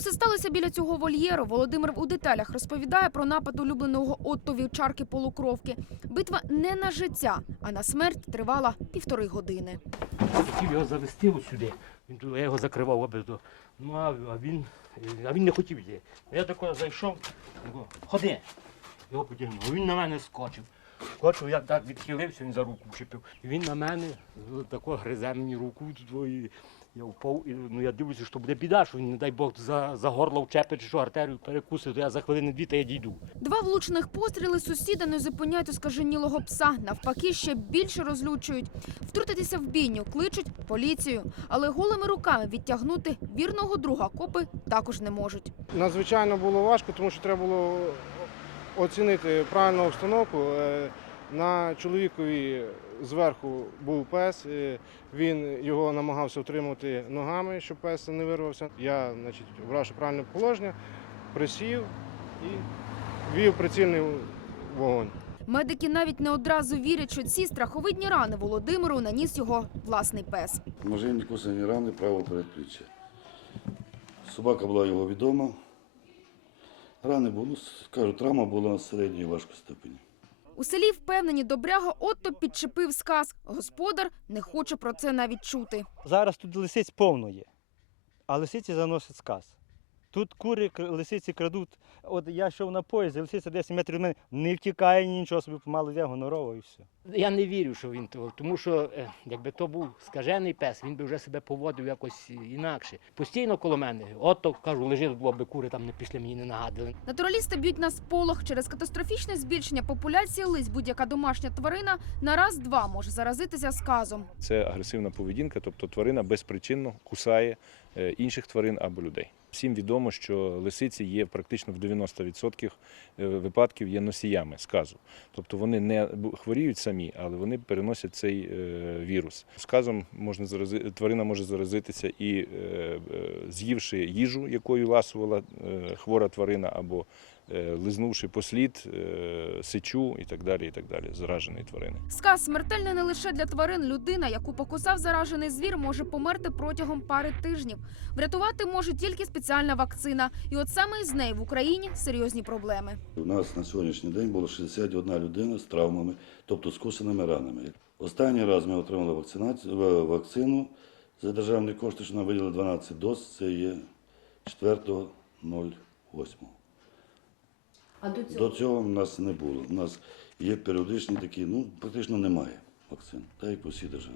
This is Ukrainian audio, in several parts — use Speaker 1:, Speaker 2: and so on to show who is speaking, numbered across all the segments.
Speaker 1: Усе сталося біля цього вольєру. Володимир у деталях розповідає про напад улюбленого Отто вівчарки полукровки. Битва не на життя, а на смерть тривала півтори години.
Speaker 2: хотів його завести от сюди. Він я його закривав аби. Ну, а, він, а він не хотів йти. Я тако зайшов, ходи. Його потягнув. Він на мене скочив. Скочив, я так відхилився, він за руку вчепив. Він на мене ну, тако гризе мені руку твої. Я впав, і ну, я дивлюся, що буде біда, що він, не дай Бог, за, за горло вчепить, чи що артерію перекусить, то я за хвилини дві та я дійду.
Speaker 1: Два влучних постріли сусіда не зупиняють оскаженілого пса. Навпаки, ще більше розлючують. Втрутитися в бійню кличуть поліцію, але голими руками відтягнути вірного друга копи також не можуть.
Speaker 3: Надзвичайно було важко, тому що треба було оцінити правильну обстановку. Е, На чоловікові зверху був пес, е, він його намагався утримувати ногами, щоб пес не вирвався. Я, значить, вбравши правильне положення, присів і вів прицільний вогонь.
Speaker 1: Медики навіть не одразу вірять, що ці страховидні рани Володимиру наніс його власний пес.
Speaker 4: Ножем косані рани правого передпліччя. Собака була його відома. Рани були, кажу, травма була середньої важкої степені.
Speaker 1: У селі впевнені, добряга Отто підчепив сказ. Господар не хоче про це навіть чути.
Speaker 5: Зараз тут лисиць повно є, а лисиці заносять сказ. Тут кури, лисиці крадуть. От я йшов на поїзд, лисиця 10 метрів від мене не втікає нічого, собі помалу йде гонорово і все.
Speaker 2: Я не вірю, що він того, тому що е, якби то був скажений пес, він би вже себе поводив якось інакше. Постійно коло мене. От то кажу, лежить тут, аби кури там не після мені не нагадили.
Speaker 1: Натуралісти б'ють на сполох. Через катастрофічне збільшення популяції лис будь-яка домашня тварина на раз-два може заразитися сказом.
Speaker 6: Це агресивна поведінка, тобто тварина безпричинно кусає е, інших тварин або людей. Всім відомо, що лисиці є практично в 90% е, випадків є носіями сказу. Тобто вони не хворіють самі, але вони переносять цей е, вірус. Сказом можна зарази, тварина може заразитися і е, з'ївши їжу, якою ласувала хвора тварина, або лизнувши послід, е, сечу і так далі, і так далі, зараженої тварини.
Speaker 1: Сказ смертельний не лише для тварин. Людина, яку покусав заражений звір, може померти протягом пари тижнів. Врятувати може тільки спеціальна вакцина. І от саме з нею в Україні серйозні проблеми.
Speaker 4: У нас на сьогоднішній день було 61 людина з травмами, тобто з кусаними ранами. Останній раз ми отримали вакцинацію, е, вакцину за державні кошти, що нам виділили 12 доз, це є 4.08.
Speaker 1: А до
Speaker 4: До цього в нас не було. У нас є періодичні такі, ну практично немає вакцин, так як по всій державі.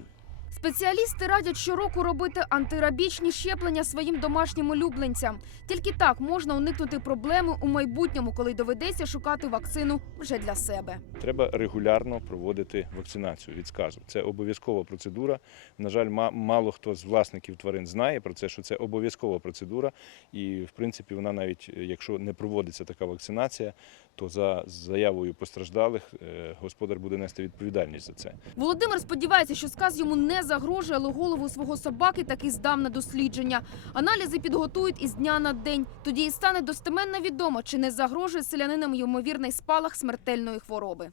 Speaker 1: Спеціалісти радять щороку робити антирабічні щеплення своїм домашнім улюбленцям. Тільки так можна уникнути проблеми у майбутньому, коли доведеться шукати вакцину вже для себе.
Speaker 6: Треба регулярно проводити вакцинацію від сказу. Це обов'язкова процедура. На жаль, ма- мало хто з власників тварин знає про це, що це обов'язкова процедура. І, в принципі, вона навіть е, якщо не проводиться така вакцинація, то за заявою постраждалих е, господар буде нести відповідальність за це.
Speaker 1: Володимир сподівається, що сказ йому не загрожує, але голову свого собаки таки здав на дослідження. Аналізи підготують із дня на день. Тоді і стане достеменно відомо, чи не загрожує селянинам ймовірний спалах смертельної хвороби.